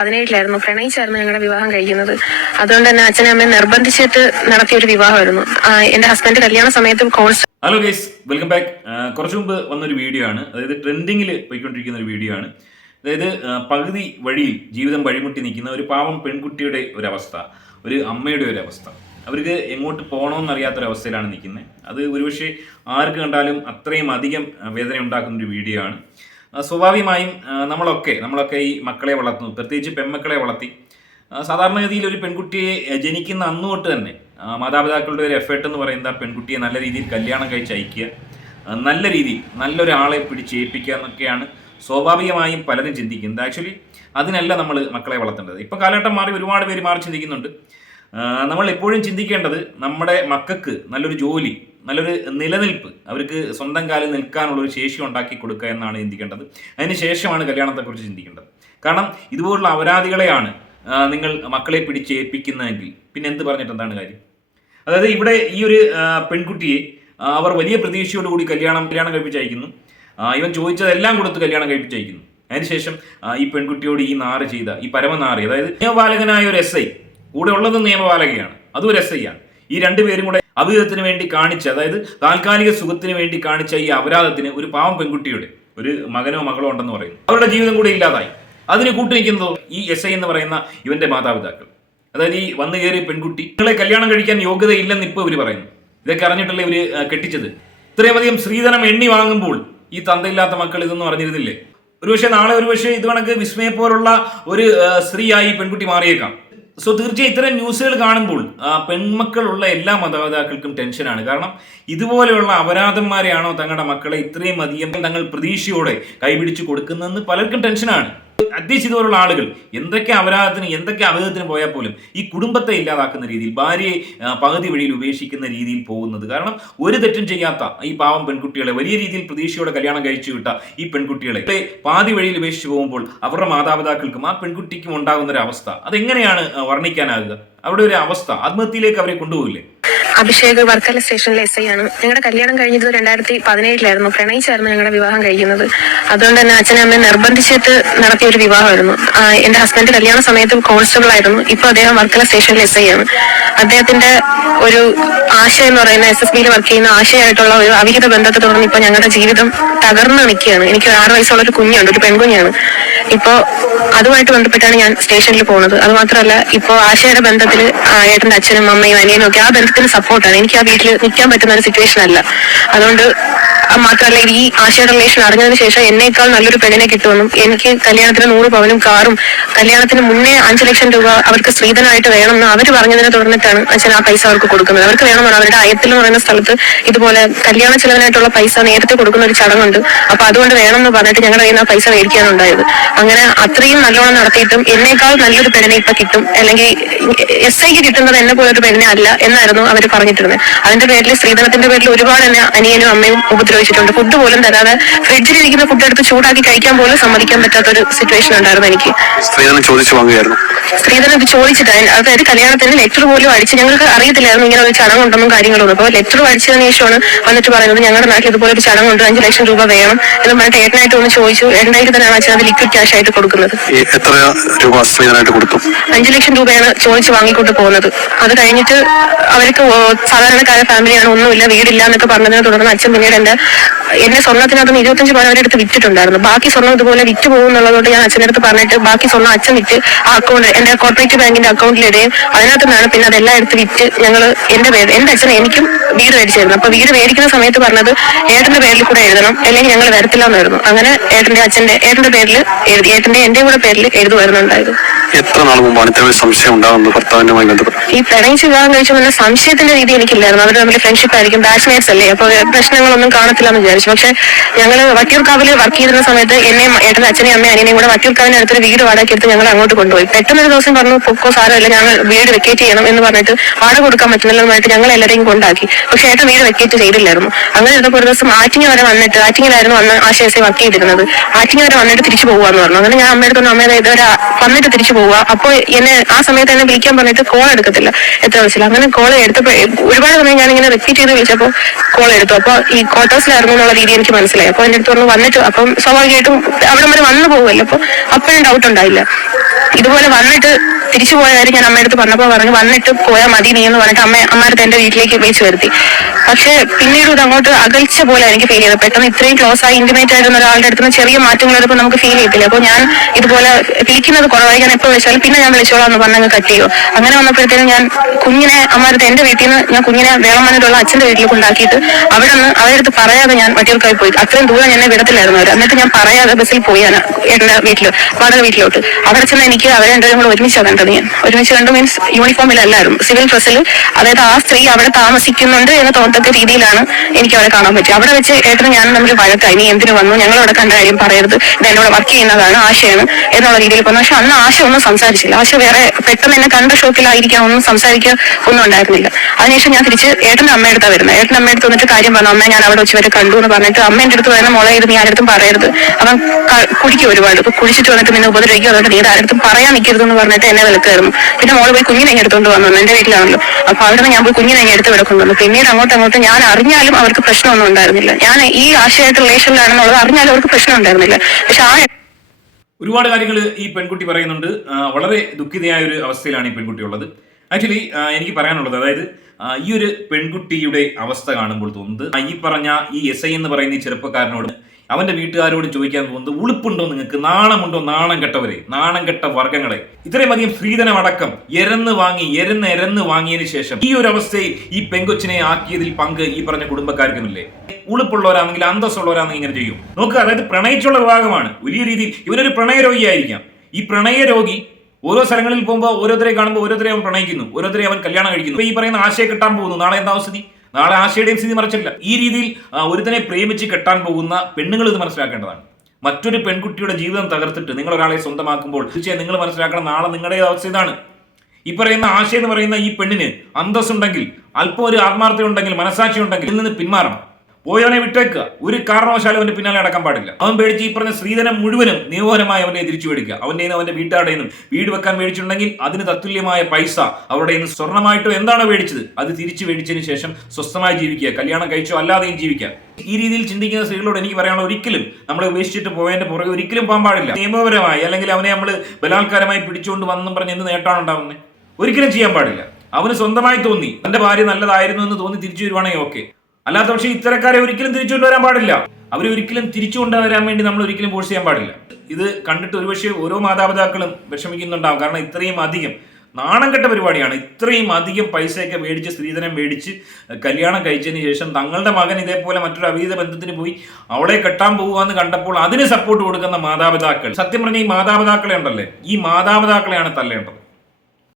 പതിനേഴിലായിരുന്നു. പ്രണയിച്ചായിരുന്നു ഞങ്ങളുടെ വിവാഹം കഴിക്കുന്നത്. അതുകൊണ്ട് തന്നെ അച്ഛനും അമ്മയും നിർബന്ധിച്ചിട്ട് നടത്തിയ ഒരു വിവാഹമായിരുന്നു. എന്റെ ഹസ്ബൻഡ് കല്യാണ സമയത്ത് course hello guys welcome back കുറച്ചു മുമ്പ് വന്നൊരു വീഡിയോ ആണ്. അതായത് ട്രെൻഡിങ്ങിൽ പോയിക്കൊണ്ടിരിക്കുന്ന ഒരു വീഡിയോ ആണ്. അതായത് പകുതി വഴിയിൽ ജീവിതം വഴിമുട്ടി നിൽക്കുന്ന ഒരു പാവം പെൺകുട്ടിയുടെ ഒരവസ്ഥ ഒരു അമ്മയുടെ ഒരു അവസ്ഥ അവർക്ക് എങ്ങോട്ട് പോകണമെന്നറിയാത്തൊരവസ്ഥയിലാണ് നിൽക്കുന്നത്. അത് ഒരുപക്ഷെ ആർക്ക് കണ്ടാലും അത്രയും അധികം വേദന ഉണ്ടാക്കുന്ന ഒരു വീഡിയോ ആണ്. സ്വാഭാവികമായും നമ്മളൊക്കെ നമ്മളൊക്കെ ഈ മക്കളെ വളർത്തുന്നു പ്രത്യേകിച്ച് പെൺമക്കളെ വളർത്തി. സാധാരണഗതിയിൽ ഒരു പെൺകുട്ടിയെ ജനിക്കുന്ന അന്ന് തൊട്ട് തന്നെ മാതാപിതാക്കളുടെ ഒരു എഫേർട്ട് എന്ന് പറയുന്നത് ആ പെൺകുട്ടിയെ നല്ല രീതിയിൽ കല്യാണം കഴിച്ച് അയക്കുക നല്ല രീതിയിൽ നല്ലൊരാളെ പിടിച്ചേൽപ്പിക്കുക എന്നൊക്കെയാണ് സ്വാഭാവികമായും പലരും ചിന്തിക്കുന്നത്. ആക്ച്വലി അതിനല്ല നമ്മൾ മക്കളെ വളർത്തേണ്ടത്. ഇപ്പോൾ കാലഘട്ടം മാറി ഒരുപാട് പേര് മാറി ചിന്തിക്കുന്നുണ്ട്. നമ്മൾ എപ്പോഴും ചിന്തിക്കേണ്ടത് നമ്മുടെ മക്കൾക്ക് നല്ലൊരു ജോലി നല്ലൊരു നിലനിൽപ്പ് അവർക്ക് സ്വന്തം കാലിൽ നിൽക്കാനുള്ള ഒരു ശേഷി ഉണ്ടാക്കി കൊടുക്കുക എന്നാണ് ചിന്തിക്കേണ്ടത്. അതിന് ശേഷമാണ് കല്യാണത്തെക്കുറിച്ച് ചിന്തിക്കേണ്ടത്. കാരണം ഇതുപോലുള്ള അപരാധികളെയാണ് നിങ്ങൾ മക്കളെ പിടിച്ച് പിടിച്ചേൽപ്പിക്കുന്നതെങ്കിൽ പിന്നെ എന്ത് പറഞ്ഞിട്ട് എന്താണ് കാര്യം? അതായത് ഇവിടെ ഈ ഒരു പെൺകുട്ടിയെ അവർ വലിയ പ്രതീക്ഷയോടുകൂടി കല്യാണം കല്യാണം കഴിപ്പിച്ച് അയക്കുന്നു ഇവൻ ചോദിച്ചതെല്ലാം കൊടുത്ത് കല്യാണം കഴിപ്പിച്ച് അയക്കുന്നു അതിനുശേഷം ഈ പെൺകുട്ടിയോട് ഈ നാറ് ചെയ്ത ഈ പരമനാറി അതായത് നിയമപാലകനായ ഒരു എസ് ഐ കൂടെ ഉള്ളത് നിയമപാലകയാണ്. അതും എസ് ഐ ആണ്. ഈ രണ്ടുപേരും കൂടെ അഭിഹിതത്തിന് വേണ്ടി കാണിച്ച അതായത് താൽക്കാലിക സുഖത്തിന് വേണ്ടി കാണിച്ച ഈ അപരാധത്തിന് ഒരു പാവം പെൺകുട്ടിയുടെ ഒരു മകനോ മകളോ ഉണ്ടെന്ന് പറയും അവരുടെ ജീവിതം കൂടെ ഇല്ലാതായി. അതിന് കൂട്ടുനിൽക്കുന്നതോ ഈ എസ് ഐ എന്ന് പറയുന്ന ഇവന്റെ മാതാപിതാക്കൾ. അതായത് ഈ വന്നു കയറിയ പെൺകുട്ടി നിങ്ങളെ കല്യാണം കഴിക്കാൻ യോഗ്യതയില്ലെന്ന് ഇപ്പോൾ ഇവർ പറയുന്നു. ഇതൊക്കെ അറിഞ്ഞിട്ടല്ലേ ഇവർ കെട്ടിച്ചത്? ഇത്രയധികം സ്ത്രീധനം എണ്ണി വാങ്ങുമ്പോൾ ഈ തന്തയില്ലാത്ത മക്കൾ ഇതൊന്നും അറിഞ്ഞിരുന്നില്ലേ? ഒരുപക്ഷെ നാളെ ഒരുപക്ഷെ ഇത് കണക്ക് വിസ്മയെ പോലുള്ള ഒരു സ്ത്രീയായി പെൺകുട്ടി മാറിയേക്കാം. സോ തീർച്ചയായും ഇത്തരം ന്യൂസുകൾ കാണുമ്പോൾ പെൺമക്കളുള്ള എല്ലാ മാതാപിതാക്കൾക്കും ടെൻഷനാണ്. കാരണം ഇതുപോലെയുള്ള അപരാധന്മാരെയാണോ തങ്ങളുടെ മക്കളെ ഇത്രയും അധികം തങ്ങൾ പ്രതീക്ഷയോടെ കൈപിടിച്ചു കൊടുക്കുന്നതെന്ന് പലർക്കും ടെൻഷനാണ്. അറ്റ്ലീസ്റ്റ് ഇതുപോലുള്ള ആളുകൾ എന്തൊക്കെ അപരാധത്തിന് എന്തൊക്കെ അബദ്ധത്തിന് പോയാൽ പോലും ഈ കുടുംബത്തെ ഇല്ലാതാക്കുന്ന രീതിയിൽ ഭാര്യയെ പകുതി വഴിയിൽ ഉപേക്ഷിക്കുന്ന രീതിയിൽ പോകുന്നത്. കാരണം ഒരു തെറ്റും ചെയ്യാത്ത ഈ പാവം പെൺകുട്ടികളെ വലിയ രീതിയിൽ പ്രതീക്ഷയോടെ കല്യാണം കഴിച്ചു വിട്ട ഈ പെൺകുട്ടികളെ പാതി വഴിയിൽ ഉപേക്ഷിച്ച് പോകുമ്പോൾ അവരുടെ മാതാപിതാക്കൾക്കും ആ പെൺകുട്ടിക്കും ഉണ്ടാകുന്ന ഒരു അവസ്ഥ. അതെങ്ങനെയാണ് വർണിക്കാനാകുക? അവിടെ ഒരു അവസ്ഥ ആത്മഹത്യയിലേക്ക് അവരെ കൊണ്ടുപോകില്ലേ? അഭിഷേക് വർക്കല സ്റ്റേഷനിലെ എസ് ഐ ആണ്. ഞങ്ങളുടെ കല്യാണം കഴിഞ്ഞത് രണ്ടായിരത്തി പതിനേഴിലായിരുന്നു പ്രണയിച്ചായിരുന്നു ഞങ്ങളുടെ വിവാഹം കഴിക്കുന്നത് അതുകൊണ്ട് തന്നെ അച്ഛനും അമ്മയും നിർബന്ധിച്ചിട്ട് നടത്തിയ ഒരു വിവാഹമായിരുന്നു. എന്റെ ഹസ്ബൻഡ് കല്യാണ സമയത്ത് കോൺസ്റ്റബിൾ ആയിരുന്നു. ഇപ്പൊ അദ്ദേഹം വർക്കല സ്റ്റേഷനിലെ എസ് ഐ ആണ്. അദ്ദേഹത്തിന്റെ ഒരു ആശ എന്ന് പറയുന്ന എസ് എസ് ബിയിൽ വർക്ക് ചെയ്യുന്ന ആശയായിട്ടുള്ള ഒരു അവിഹിത ബന്ധത്തെ തുടർന്ന് ഇപ്പൊ ഞങ്ങളുടെ ജീവിതം തകർന്നു നിൽക്കുകയാണ്. എനിക്ക് ഒരു ആറ് വയസ്സുള്ള ഒരു കുഞ്ഞുണ്ട് ഒരു പെൺകുഞ്ഞാണ്. ഇപ്പോ അതുമായിട്ട് ബന്ധപ്പെട്ടാണ് ഞാൻ സ്റ്റേഷനിൽ പോകുന്നത്. അത് മാത്രമല്ല ഇപ്പോ ആശയുടെ ബന്ധത്തിൽ ഏട്ടന്റെ അച്ഛനും അമ്മയും അനിയനും ഒക്കെ ആ ബന്ധത്തിന് സപ്പോർട്ടാണ് എനിക്ക് ആ വീട്ടിൽ നിൽക്കാൻ പറ്റുന്ന ഒരു സിറ്റുവേഷൻ അല്ല. അതുകൊണ്ട് മാത്രമല്ല ഈ ആശയ റിലേഷൻ അറിഞ്ഞതിന് ശേഷം എന്നേക്കാൾ നല്ലൊരു പെണ്ണിനെ കിട്ടുമെന്നും എനിക്ക് കല്യാണത്തിന് നൂറ് പവനും കാറും കല്യാണത്തിന് മുന്നേ അഞ്ചു ലക്ഷം രൂപ അവർക്ക് സ്ത്രീധനമായിട്ട് വേണമെന്ന് അവർ പറഞ്ഞതിനെ തുടർന്നിട്ടാണ് അച്ഛൻ ആ പൈസ അവർക്ക് കൊടുക്കുന്നത്. അവർക്ക് വേണമെന്നാണ് അവരുടെ അയത്തിൽ എന്ന് പറയുന്ന സ്ഥലത്ത് ഇതുപോലെ കല്യാണ ചെലവിനായിട്ടുള്ള പൈസ നേരത്തെ കൊടുക്കുന്ന ഒരു ചടങ്ങുണ്ട്. അപ്പൊ അതുകൊണ്ട് വേണമെന്ന് പറഞ്ഞിട്ട് ഞങ്ങളുടെ കയ്യിൽ ആ പൈസ മേടിക്കാനുണ്ടായത് അങ്ങനെ അത്രയും നല്ലോണം നടത്തിയിട്ടും എന്നേക്കാൾ നല്ലൊരു പെണ്ണിനെ ഇപ്പൊ കിട്ടും. അല്ലെങ്കിൽ എസ് ഐക്ക് കിട്ടുന്നത് എന്നെ പോലെ ഒരു പെണ്ണിനെ അല്ല എന്നായിരുന്നു അവർ പറഞ്ഞിട്ടിരുന്നത്. അതിന്റെ പേരിൽ സ്ത്രീധനത്തിന്റെ പേരിൽ ഒരുപാട് എന്നെ അനിയനും അമ്മയും ഉപദ്രവിച്ചിട്ടുണ്ട് ഫുഡ് പോലും തരാതെ ഫ്രിഡ്ജിലിരിക്കുന്ന ഫുഡ് എടുത്ത് ചൂടാക്കി കഴിക്കാൻ പോലും സമ്മതിക്കാൻ പറ്റാത്ത ഒരു സിറ്റുവേഷൻ ഉണ്ടായിരുന്നു എനിക്ക്. സ്ത്രീധനം ചോദിച്ചു വാങ്ങുകയായിരുന്നു. സ്ത്രീധനം ഇത് ചോദിച്ചിട്ട് അതിന് അതായത് കല്യാണത്തിന് ലെറ്റർ പോലും അടിച്ച് ഞങ്ങൾക്ക് അറിയത്തില്ലായിരുന്നു ഇങ്ങനെ ഒരു ചടങ്ങുണ്ടെന്നും കാര്യങ്ങളൊന്നും അപ്പോൾ ലെറ്റർ അടിച്ചതിന് ശേഷമാണ് വന്നിട്ട് പറയുന്നത് ഞങ്ങളുടെ നാട്ടിൽ ഇതുപോലെ ഒരു ചടങ്ങുണ്ട് അഞ്ച് ലക്ഷം രൂപ വേണം എന്ന് പറഞ്ഞിട്ട് ഏട്ടനായിട്ട് ഒന്ന് ചോദിച്ചു. ഏട്ടനായിട്ട് തന്നെയാണ് അച്ഛൻ അത് ലിക്വിഡ് ക്യാഷ് ആയിട്ട് കൊടുക്കുന്നത്. എത്ര രൂപ സ്ത്രീധനമായിട്ട് കൊടുത്തു? അഞ്ചു ലക്ഷം രൂപയാണ് ചോദിച്ച് വാങ്ങിക്കൊണ്ട് പോകുന്നത്. അത് കഴിഞ്ഞിട്ട് അവർക്ക് സാധാരണക്കാര ഫാമിലിയാണ് ഒന്നുമില്ല വീടില്ല എന്നൊക്കെ പറഞ്ഞതിനെ തുടർന്ന് അച്ഛൻ പിന്നീട് എന്റെ എന്നെ സ്വർണത്തിനകത്ത് ഇരുപത്തഞ്ച് പവൻ അവരെടുത്ത് വിറ്റിട്ടുണ്ടായിരുന്നു. ബാക്കി സ്വർണം ഇതുപോലെ വിറ്റ് പോകുന്നുള്ളതുകൊണ്ട് ഞാൻ അച്ഛന്റെ അടുത്ത് പറഞ്ഞിട്ട് ബാക്കി സ്വർണം അച്ഛൻ വിറ്റ് ആ അക്കൗണ്ട് എന്റെ കോർപ്പറേറ്റീവ് ബാങ്കിന്റെ അക്കൗണ്ടിൽ ഇടുകയും അതിനകത്ത് നിന്നാണ് പിന്നെ അതെല്ലാം എടുത്ത് വിറ്റ് ഞങ്ങൾ എന്റെ എന്റെ അച്ഛൻ എനിക്കും വീട് മേടിച്ചായിരുന്നു. അപ്പൊ വീട് മേടിക്കുന്ന സമയത്ത് പറഞ്ഞത് ഏട്ടന്റെ പേരിൽ കൂടെ എഴുതണം അല്ലെങ്കിൽ ഞങ്ങൾ വരത്തില്ല എന്നായിരുന്നു അങ്ങനെ ഏട്ടന്റെ അച്ഛന്റെ ഏട്ടന്റെ പേരിൽ എഴുതി ഏട്ടന്റെ എന്റെ കൂടെ പേരിൽ എഴുതുമായിരുന്നുണ്ടായിരുന്നു എത്ര നാൾ മുമ്പാണ് സംശയം ഉണ്ടാകുന്നത് ഭർത്താവിനുമായി ബന്ധപ്പെട്ട്? ഈ പ്രണയിച്ച് വിവാഹം കഴിച്ചു നല്ല സംശയത്തിന്റെ രീതി എനിക്കില്ലായിരുന്നു. അവർ തമ്മിൽ ഫ്രണ്ട്ഷിപ്പ് ആയിരിക്കും. ബാച്ച്മേറ്റ്സ് അല്ലേ? അപ്പൊ പ്രശ്നങ്ങളൊന്നും കാണത്തില്ല എന്ന് വിചാരിച്ചു. പക്ഷെ ഞങ്ങൾ വട്ടിയൂർക്കാവിൽ വർക്ക് ചെയ്തിരുന്ന സമയത്ത് എന്നെയും ഏട്ടൻ അച്ഛനെയും അമ്മയും അനിയനെയും കൂടെ വട്ടിയൂർക്കാവിന് അടുത്തൊരു വീട് വാടകയ്ക്ക് എടുത്ത് ഞങ്ങൾ അങ്ങോട്ട് കൊണ്ടുപോയി. പെട്ടെന്ന് ഒരു ദിവസം പറഞ്ഞു പൊക്കോ സാരമില്ല ഞങ്ങൾ വീട് വെക്കേറ്റ് ചെയ്യണം എന്ന് പറഞ്ഞിട്ട് വാടക കൊടുക്കാൻ പറ്റുന്നില്ലെന്നായിട്ട് ഞങ്ങൾ എല്ലാവരെയും കൊണ്ടാക്കി. പക്ഷെ ഏട്ടൻ വീട് വെക്കേറ്റ് ചെയ്തില്ലായിരുന്നു. അങ്ങനെ ഇരുന്നപ്പോൾ ഒരു ദിവസം ആറ്റിങ്ങ വരെ വന്നിട്ട് ആറ്റിങ്ങിലായിരുന്നു അന്ന് ആശയസെ വർക്ക് ചെയ്തിരുന്നത്. ആറ്റിങ്ങ വരെ വന്നിട്ട് തിരിച്ചു പോകാന്ന് പറഞ്ഞു. അങ്ങനെ ഞാൻ അമ്മയുടെ തന്നെ അമ്മയുടെ ഇതുവരെ വന്നിട്ട് തിരിച്ചു പോവുക. അപ്പോൾ എന്നെ ആ സമയത്ത് എന്നെ വിളിക്കാൻ പറഞ്ഞിട്ട് കോൾ എടുക്കത്തില്ല. എത്ര വിളിച്ചില്ല അങ്ങനെ കോൾ എടുത്തപ്പോൾ ഒരുപാട് സമയം ഞാൻ ഇങ്ങനെ റിപ്പീറ്റ് ചെയ്ത് വിളിച്ചപ്പോൾ കോൾ എടുത്തു. അപ്പോൾ ഈ ക്വാർട്ടേഴ്സിലായിരുന്നു എന്നുള്ള രീതി എനിക്ക് മനസ്സിലായി. അപ്പോൾ എന്റെ അടുത്ത് പറഞ്ഞു വന്നിട്ട് അപ്പം സ്വാഭാവികമായിട്ടും അവിടെ വരെ വന്നു പോകുമല്ലോ അപ്പോൾ അപ്പോഴും ഡൗട്ട് ഉണ്ടായില്ല. ഇതുപോലെ വന്നിട്ട് തിരിച്ചു പോയ കാര്യം ഞാൻ അമ്മയുടെ അടുത്ത് പറഞ്ഞപ്പോൾ പറഞ്ഞു വന്നിട്ട് പോയാൽ മതി നീ എന്ന് പറഞ്ഞിട്ട് അമ്മ അമ്മയുടെ എന്റെ വീട്ടിലേക്ക് വിളിച്ചു വരുത്തി. പക്ഷെ പിന്നീട് ഇത് അങ്ങോട്ട് അകൽച്ച പോലെ എനിക്ക് ഫീൽ ചെയ്തത് പെട്ടെന്ന് ഇത്രയും ക്ലോസ് ആയി ഇന്റിമേറ്റ് ആയിരുന്ന ഒരാളുടെ അടുത്ത് നിന്ന് ചെറിയ മാറ്റങ്ങൾ വരുമ്പോൾ നമുക്ക് ഫീൽ ചെയ്യത്തില്ല. അപ്പോൾ ഞാൻ ഇതുപോലെ വിളിക്കുന്നത് കുറവായി. ഞാൻ എപ്പോൾ വിളിച്ചാലും പിന്നെ ഞാൻ വിളിച്ചോളാം എന്ന് പറഞ്ഞങ്ങ് കട്ട് ചെയ്യും അങ്ങനെ വന്നപ്പോഴത്തേനും ഞാൻ കുഞ്ഞിനെ അമ്മയുടെ എന്റെ വീട്ടിൽ നിന്ന് ഞാൻ കുഞ്ഞിനെ വേളമണ്ണിലുള്ള അച്ഛന്റെ വീട്ടിലേക്ക് ഉണ്ടാക്കിയിട്ട് അവിടെ നിന്ന് അവരുടെ അടുത്ത് പറയാതെ ഞാൻ വട്ടിയൂർക്കായി പോയി. അത്രയും ദൂരം എന്നെ വിടത്തില്ലായിരുന്നു അവർ. എന്നിട്ട് ഞാൻ പറയാതെ ബസ്സിൽ പോയി ഞാൻ എന്റെ വീട്ടിൽ വാടക വീട്ടിലോട്ട്. അവിടെ ചെന്ന് എനിക്ക് അവരെ രണ്ടുപേരും കൂടെ ഒരുമിച്ചാണ് കണ്ടത് ഞാൻ ഒരുമിച്ച് കണ്ടു. മീൻസ് യൂണിഫോമിലല്ലായിരുന്നു. സിവിൽ ഡ്രസ്സിൽ അതായത് ആ സ്ത്രീ അവിടെ താമസിക്കുന്നുണ്ട് എന്ന് തോന്നത്തക്ക രീതിയിലാണ് എനിക്ക് അവരെ കാണാൻ പറ്റും അവിടെ വെച്ച് ഏട്ടൻ ഞാൻ തമ്മിൽ വഴക്കായി. നീ എന്തിനു വന്നു? ഞങ്ങൾ അവിടെ കണ്ട കാര്യം പറയരുത്. ഇത് എന്നോട് വർക്ക് ചെയ്യുന്നതാണ് ആശയാണ് എന്നുള്ള രീതിയിൽ പറഞ്ഞു. പക്ഷെ അന്ന് ആശ ഒന്നും സംസാരിച്ചില്ല. ആശ വേറെ പെട്ടെന്ന് എന്നെ കണ്ട ഷോക്കിലായിരിക്കാം ഒന്നും സംസാരിക്കുക ഒന്നും ഉണ്ടായിരുന്നില്ല. അതിനുശേഷം ഞാൻ തിരിച്ച് ഏട്ടന്റെ അമ്മയുടെ അടുത്താ വരുന്നത്. ഏട്ടൻ അമ്മയുടെ അടുത്ത് വന്നിട്ട് കാര്യം പറഞ്ഞു. അമ്മ ഞാൻ അവിടെ വെച്ച് വരെ കണ്ടു എന്ന് പറഞ്ഞിട്ട് അമ്മേന്റെ അടുത്ത് വരുന്ന മോളെ ഇത് നീ പറയരുത്. അവൻ കുടിക്കും ഒരുപാട്. കുടിച്ചിട്ട് വന്നിട്ട് നിന്നെ ഉപദ്രവിക്കും. അതുകൊണ്ട് നീ ആരടുത്തും ആരുടെ പറയാൻ നിൽക്കരുത് എന്ന് പറഞ്ഞിട്ട് എന്നെ വിലക്കായിരുന്നു പിന്നെ മോൾ പോയി കുഞ്ഞിനെ എടുത്തുകൊണ്ട് വന്നു. എന്റെ വീട്ടിലാണല്ലോ. അപ്പൊ അവിടെ ഞാൻ പോയി കുഞ്ഞിനെ എടുത്ത് ഇവിടെ കൊണ്ടുവന്നു പിന്നീട് അങ്ങോട്ട് അങ്ങോട്ട് ഞാൻ അറിഞ്ഞാലും അവർക്ക് പ്രശ്നമൊന്നും ഉണ്ടായിരുന്നില്ല. ഞാൻ ഈ ആശയമായിട്ട് റിലേഷനിലാണെന്നുള്ളത് അറിഞ്ഞാലും അവർക്ക് പ്രശ്നം ഉണ്ടായിരുന്നില്ല. പക്ഷെ ആ ഒരുപാട് കാര്യങ്ങൾ ഈ പെൺകുട്ടി പറയുന്നുണ്ട്. വളരെ ദുഃഖിതയായ ഒരു അവസ്ഥയിലാണ് ഈ പെൺകുട്ടി ഉള്ളത്. ആക്ച്വലി എനിക്ക് പറയാനുള്ളത് അതായത് ഈ ഒരു പെൺകുട്ടിയുടെ അവസ്ഥ കാണുമ്പോൾ തോന്നുന്നത് ഈ പറഞ്ഞ ഈ എസ് ഐ എന്ന് പറയുന്ന ഈ ചെറുപ്പക്കാരനോട് അവന്റെ വീട്ടുകാരോട് ചോദിക്കാൻ തോന്നുന്നത് ഉളുപ്പുണ്ടോ നിങ്ങൾക്ക്? നാണമുണ്ടോ? നാണം കെട്ടവരെ? നാണം കെട്ട വർഗങ്ങളെ ഇത്രയും അധികം സ്ത്രീധനം അടക്കം എരന്ന് വാങ്ങി എരന്ന് എരന്ന് വാങ്ങിയതിനു ശേഷം ഈ ഒരു അവസ്ഥയിൽ ഈ പെങ്കൊച്ചിനെ ആക്കിയതിൽ പങ്ക് ഈ പറഞ്ഞ കുടുംബക്കാർക്കുമില്ലേ? ഉളുപ്പുള്ളവരാണെങ്കിൽ അന്തസ്സുള്ളവരാണെങ്കിൽ ഇങ്ങനെ ചെയ്യും. നോക്കുക അതായത് പ്രണയിച്ചുള്ള വിഭാഗമാണ് വലിയ രീതിയിൽ ഇവനൊരു പ്രണയരോഗിയായിരിക്കാം. ഈ പ്രണയരോഗി ഓരോ സ്ഥലങ്ങളിൽ പോകുമ്പോൾ ഓരോരുത്തരെ കാണുമ്പോൾ ഓരോരുത്തരെ അവൻ പ്രണയിക്കുന്നു. ഓരോരുത്തരെ അവൻ കല്യാണം കഴിക്കുന്നു. ഈ പറയുന്ന ആശയം കിട്ടാൻ പോകുന്നു. നാളെ എന്താ സ്ഥിതി നാളെ ആശയുടെയും സ്ഥിതി മറിച്ചില്ല ഈ രീതിയിൽ ഒരുത്തനെ പ്രേമിച്ച് കെട്ടാൻ പോകുന്ന പെണ്ണുങ്ങൾ ഇത് മനസ്സിലാക്കേണ്ടതാണ്. മറ്റൊരു പെൺകുട്ടിയുടെ ജീവിതം തകർത്തിട്ട് നിങ്ങൾ ഒരാളെ സ്വന്തമാക്കുമ്പോൾ തീർച്ചയായും നിങ്ങൾ മനസ്സിലാക്കണം നാളെ നിങ്ങളുടെ അവസ്ഥ ഇതാണ്. ഈ പറയുന്ന ആശയം എന്ന് പറയുന്ന ഈ പെണ്ണിന് അന്തസ്സുണ്ടെങ്കിൽ അല്പം ഒരു ആത്മാർത്ഥത ഉണ്ടെങ്കിൽ മനസാക്ഷി ഉണ്ടെങ്കിൽ ഇതിൽ നിന്ന് പിന്മാറണം. പോയവനെ വിട്ടേക്കുക. ഒരു കാരണവശാലും അവന്റെ പിന്നാലെ അടക്കാൻ പാടില്ല. അവൻ പേടിച്ച് ഈ പറഞ്ഞ സ്ത്രീധനം മുഴുവനും നിയമപരമായി അവനെ തിരിച്ചു മേടിക്കുക അവന്റെ നിന്ന് അവന്റെ വീട്ടുകാരുടെ നിന്നും വീട് വെക്കാൻ മേടിച്ചിട്ടുണ്ടെങ്കിൽ അതിന് തത്തുല്യമായ പൈസ അവരുടെ നിന്ന് സ്വർണമായിട്ടോ എന്താണോ മേടിച്ചത് അത് തിരിച്ചു മേടിച്ചതിന് ശേഷം സ്വസ്ഥമായി ജീവിക്കുക. കല്യാണം കഴിച്ചോ അല്ലാതെയും ജീവിക്കുക. ഈ രീതിയിൽ ചിന്തിക്കുന്ന സ്ത്രീകളോട് എനിക്ക് പറയാനുള്ള ഒരിക്കലും നമ്മളെ ഉപേക്ഷിച്ചിട്ട് പോയതിന്റെ പുറകെ ഒരിക്കലും പോകാൻ പാടില്ല. നിയമപരമായി അല്ലെങ്കിൽ അവനെ നമ്മൾ ബലാത്കാരമായി പിടിച്ചുകൊണ്ട് വന്നും പറഞ്ഞ് എന്ത് നേട്ടമാണ് ഉണ്ടാവുന്നത് ഒരിക്കലും ചെയ്യാൻ പാടില്ല. അവന് സ്വന്തമായി തോന്നി. തന്റെ ഭാര്യ നല്ലതായിരുന്നു എന്ന് തോന്നി തിരിച്ചു വരുവാണെങ്കിൽ ഓക്കെ. അല്ലാത്ത പക്ഷേ ഇത്തരക്കാരെ ഒരിക്കലും തിരിച്ചു കൊണ്ടുവരാൻ പാടില്ല. അവരെ ഒരിക്കലും തിരിച്ചു കൊണ്ടുവരാൻ വേണ്ടി നമ്മൾ ഒരിക്കലും പോസ്റ്റ് ചെയ്യാൻ പാടില്ല. ഇത് കണ്ടിട്ട് ഒരുപക്ഷെ ഓരോ മാതാപിതാക്കളും വിഷമിക്കുന്നുണ്ടാവും. കാരണം ഇത്രയും അധികം നാണം കെട്ട പരിപാടിയാണ്. ഇത്രയും അധികം പൈസയൊക്കെ മേടിച്ച് സ്ത്രീധനം മേടിച്ച് കല്യാണം കഴിച്ചതിന് ശേഷം തങ്ങളുടെ മകൻ ഇതേപോലെ മറ്റൊരു അവീത ബന്ധത്തിന് പോയി അവളെ കെട്ടാൻ പോകുക കണ്ടപ്പോൾ അതിന് സപ്പോർട്ട് കൊടുക്കുന്ന മാതാപിതാക്കൾ. സത്യം പറഞ്ഞ ഈ മാതാപിതാക്കളെ ഉണ്ടല്ലേ? ഈ മാതാപിതാക്കളെയാണ് തല്ലേണ്ടത്.